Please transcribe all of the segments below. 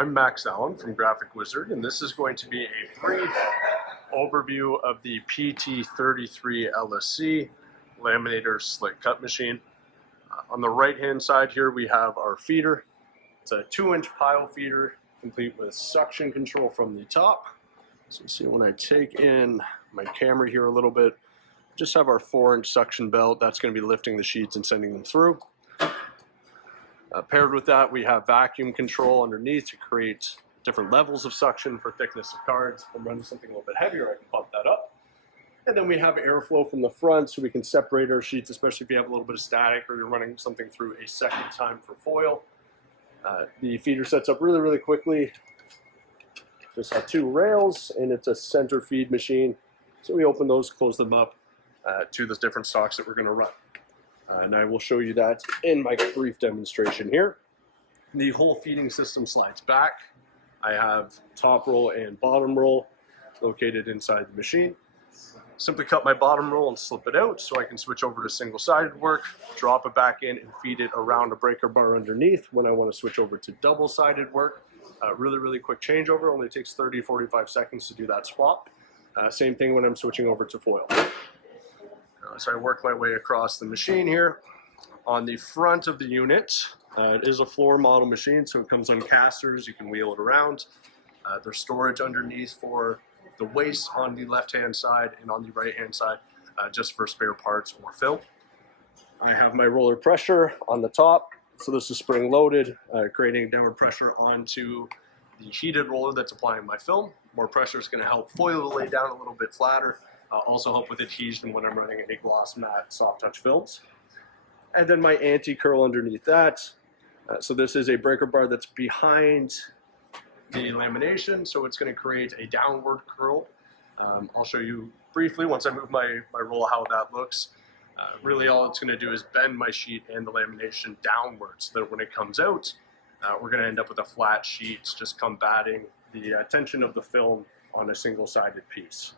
I'm Max Allen from Whizard, and this is going to be a brief overview of the PT33 LSC laminator slit cut machine. On the right hand side here we have our feeder. It's a 2-inch pile feeder complete with suction control from the top. So you see when I take in my camera here a little bit, just have our 4-inch suction belt that's going to be lifting the sheets and sending them through. Paired with that, we have vacuum control underneath to create different levels of suction for thickness of cards. If I'm running something a little bit heavier, I can bump that up. And then we have airflow from the front so we can separate our sheets, especially if you have a little bit of static or you're running something through a second time for foil. The feeder sets up really, really quickly. Just have 2 rails, and it's a center feed machine. So we open those, close them up to the different stocks that we're going to run. And I will show you that in my brief demonstration here. The whole feeding system slides back. I have top roll and bottom roll located inside the machine. Simply cut my bottom roll and slip it out so I can switch over to single-sided work, drop it back in and feed it around a breaker bar underneath when I want to switch over to double-sided work. Really, really quick changeover. Only takes 30-45 seconds to do that swap. Same thing when I'm switching over to foil. So I work my way across the machine here. On the front of the unit, it is a floor model machine, so it comes on casters. You can wheel it around. There's storage underneath for the waste on the left-hand side and on the right-hand side, just for spare parts or fill. I have my roller pressure on the top. So this is spring-loaded, creating downward pressure onto the heated roller that's applying my film. More pressure is going to help foil to lay down a little bit flatter. Also help with adhesion when I'm running a gloss matte soft touch films. And then my anti-curl underneath that. So this is a breaker bar that's behind the lamination, so it's going to create a downward curl. I'll show you briefly once I move my roll how that looks. Really all it's going to do is bend my sheet and the lamination downwards so that when it comes out, we're going to end up with a flat sheet, just combating the tension of the film on a single-sided piece.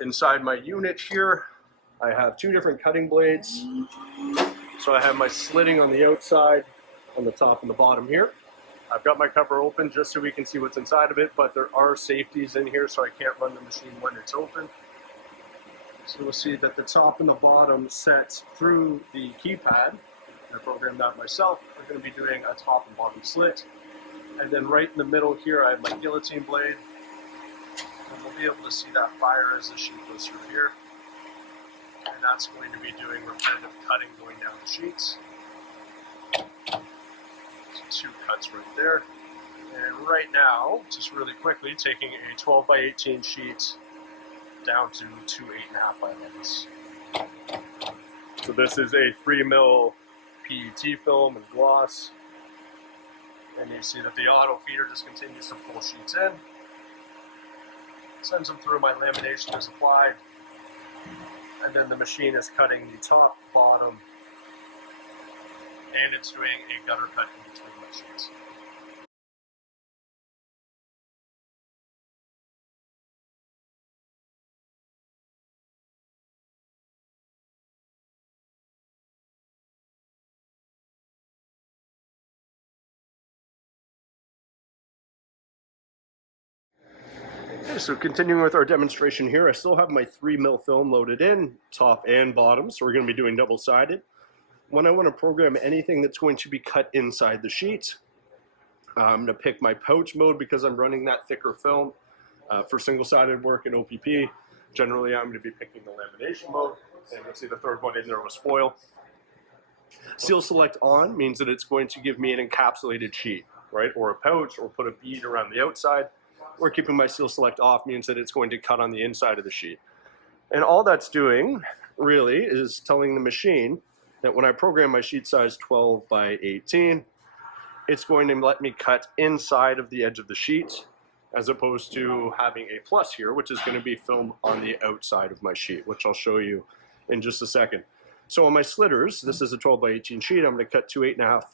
Inside my unit here, I have 2 different cutting blades. So I have my slitting on the outside, on the top and the bottom here. I've got my cover open just so we can see what's inside of it, but there are safeties in here so I can't run the machine when it's open. So we'll see that the top and the bottom set through the keypad. I programmed that myself. We're going to be doing a top and bottom slit. And then right in the middle here, I have my guillotine blade. And we'll be able to see that fire as the sheet goes through here. And that's going to be doing repetitive cutting going down the sheets. So 2 cuts right there. And right now, just really quickly, taking a 12 by 18 sheet down to 2 8.5 by 11s. So this is a 3mm PET film and gloss. And you see that the auto feeder just continues to pull sheets in. Sends them through, my lamination is applied, and then the machine is cutting the top, bottom, and it's doing a gutter cut in between my sheets. Okay, so continuing with our demonstration here, I still have my 3mm film loaded in, top and bottom, so we're going to be doing double-sided. When I want to program anything that's going to be cut inside the sheet, I'm going to pick my pouch mode because I'm running that thicker film. For single-sided work in OPP, generally I'm going to be picking the lamination mode, and you'll see the third one in there was foil. Seal select on means that it's going to give me an encapsulated sheet, right, or a pouch, or put a bead around the outside. Or keeping my seal select off means that it's going to cut on the inside of the sheet. And all that's doing, really, is telling the machine that when I program my sheet size 12 by 18, it's going to let me cut inside of the edge of the sheet, as opposed to having a plus here, which is going to be film on the outside of my sheet, which I'll show you in just a second. So on my slitters, this is a 12 by 18 sheet, I'm going to cut 2 8.5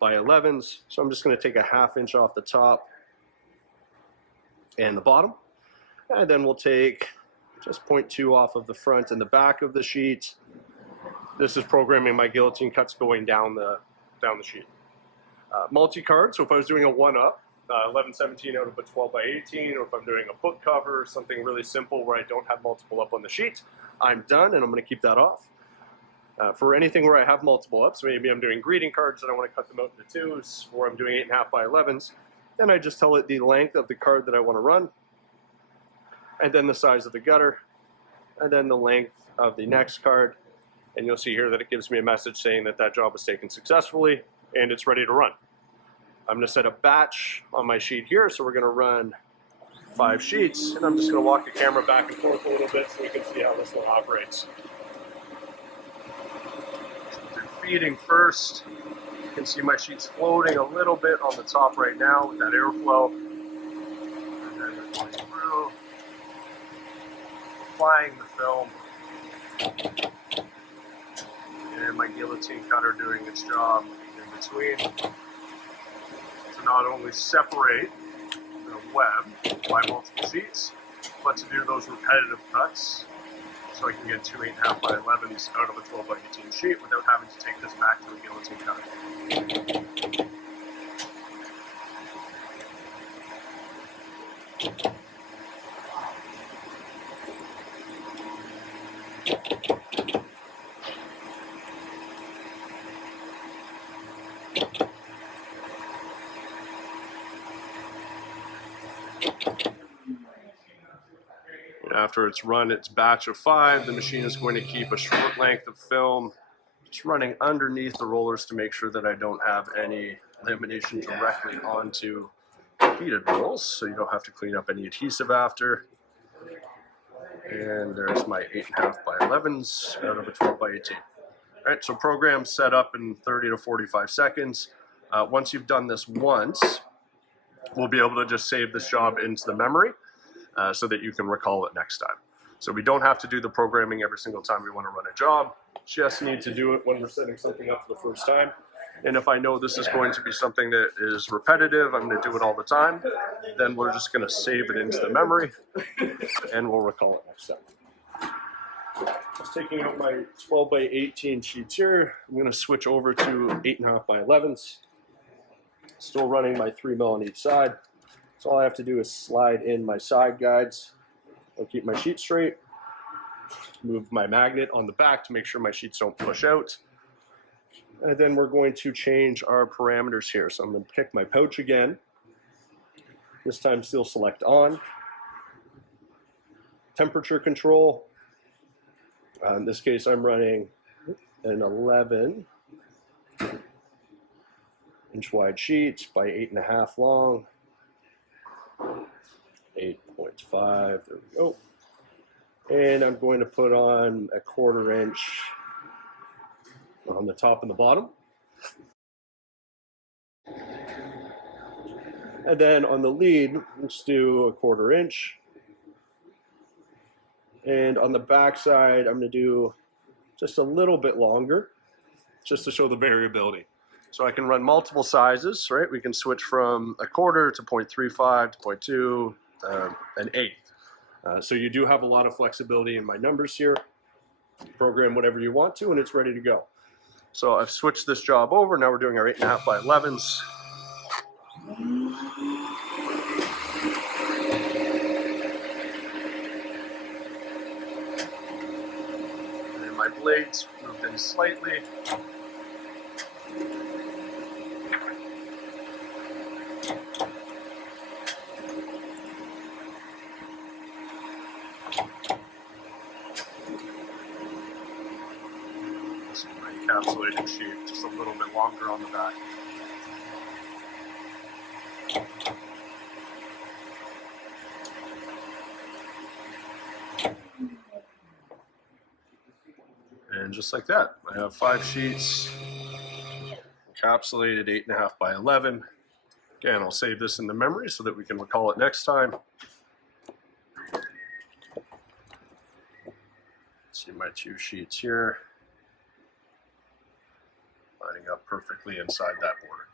by 11s. So I'm just going to take a 1/2 inch off the top and the bottom, and then we'll take just 0.2 off of the front and the back of the sheet. This is programming my guillotine cuts going down the sheet. Multi-card, so if I was doing a 1-up, 1117 out of a 12 by 18, or if I'm doing a book cover, something really simple where I don't have multiple up on the sheet, I'm done, and I'm going to keep that off. For anything where I have multiple ups, maybe I'm doing greeting cards and I want to cut them out into 2s, or I'm doing 8.5 by 11s, then I just tell it the length of the card that I want to run, and then the size of the gutter, and then the length of the next card, and you'll see here that it gives me a message saying that that job was taken successfully and it's ready to run. I'm going to set a batch on my sheet here, so we're going to run 5 sheets, and I'm just going to walk the camera back and forth a little bit so we can see how this one operates. Feeding first, you can see my sheets floating a little bit on the top right now with that airflow, and then we're going through, applying the film, and my guillotine cutter doing its job in between to not only separate the web by multiple sheets, but to do those repetitive cuts so I can get 2 8.5 by 11s out of a 12 by 18 sheet without having to take this back to a guillotine cutter. After it's run its batch of 5, the machine is going to keep a short length of film just running underneath the rollers to make sure that I don't have any lamination directly onto heated rolls, so you don't have to clean up any adhesive after. And there's my 8.5 by 11s out of a 12 by 18. All right, so program set up in 30 to 45 seconds. Once you've done this once, we'll be able to just save this job into the memory so that you can recall it next time. So we don't have to do the programming every single time we want to run a job. Just need to do it when we're setting something up for the first time. And if I know this is going to be something that is repetitive, I'm going to do it all the time, then we're just going to save it into the memory and we'll recall it next time. Just taking out my 12 by 18 sheets here, I'm going to switch over to 8.5 by 11s. Still running my 3 mil on each side. So all I have to do is slide in my side guides. I'll keep my sheet straight. Move my magnet on the back to make sure my sheets don't push out. And then we're going to change our parameters here. So I'm going to pick my pouch again. This time still select on. Temperature control. In this case, I'm running an 11 inch wide sheet by 8.5 long. 8.5, there we go. And I'm going to put on a 1/4 inch on the top and the bottom. And then on the lead, let's do a 1/4 inch. And on the back side, I'm going to do just a little bit longer, just to show the variability. So I can run multiple sizes, right? We can switch from a 1/4 to 0.35 to 0.2, an 1/8. So you do have a lot of flexibility in my numbers here. Program whatever you want to, and it's ready to go. So I've switched this job over. Now we're doing our 8.5 by 11s. And my blades moved in slightly. This is my encapsulating sheet, just a little bit longer on the back. And just like that, I have 5 sheets, encapsulated 8.5 by 11. Again, I'll save this in the memory so that we can recall it next time. See my 2 sheets here, lining up perfectly inside that border.